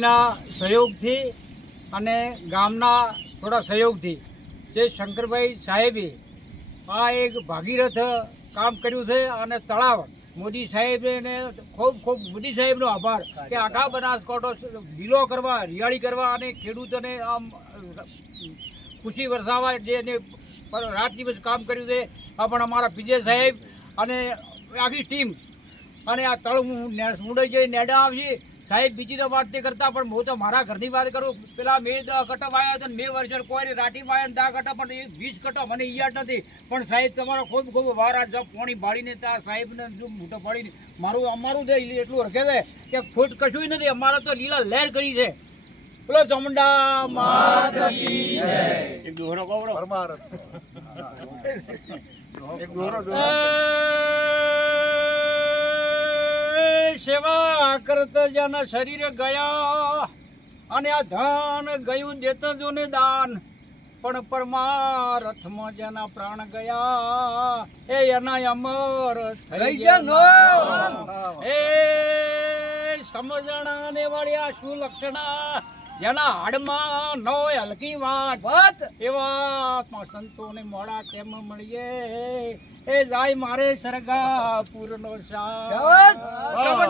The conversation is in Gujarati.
ના સહયોગથી અને ગામના થોડા સહયોગથી જે શંકરભાઈ સાહેબે આ એક ભાગીરથ કામ કર્યું છે અને તળાવ. મોદી સાહેબને ખૂબ ખૂબ મોદી સાહેબનો આભાર કે આખા બનાસકાંઠો લીલો કરવા હરિયાળી કરવા અને ખેડૂતોને આમ ખુશી વરસાવવા જે એને રાત દિવસ કામ કર્યું છે. આ પણ અમારા વિજય સાહેબ અને આખી ટીમ અને આ તળ હું મુંડઈ જઈ નેડા આવશે. સાહેબ બીજી તો વાત નહીં કરતા પણ હું તો મારા ઘરની વાત કરું. પેલા મેં દસ કટપ આવ્યા હતા ને મેં વર્ષ કોઈ રાટી આવ્યા ને દા કટપ પણ એ વીસ કટપ મને યાદ નથી. પણ સાહેબ તમારો ખૂબ ખૂબ વાર આજ પોણી ભાળીને ત્યાં સાહેબને જો મોટો પાડીને મારું અમારું જે એટલું રખે છે કે ખોટ કશું નથી. અમારે તો લીલા લહેર કરી છે. બોલો ચામુંડા માત કી જય. એક દોહરો કહો પરમાર. એક દોહરો, દોહરો. સેવા કરત જાના શરીર ગયા. અને આ ધન ગયું દેતા જો ને દાન. પણ પરમારથમાં જેના પ્રાણ ગયા એ એના અમર થઈ ગયા એ સમજણા ને વળ્યા શું લક્ષણા જેના હાડમાં ન હલકી વાત. વાત. એવા સંતોને મોડા કેમ મળીએ? એ જાય મારે સરગા પૂરનો શાહ ભારત માતા કી જય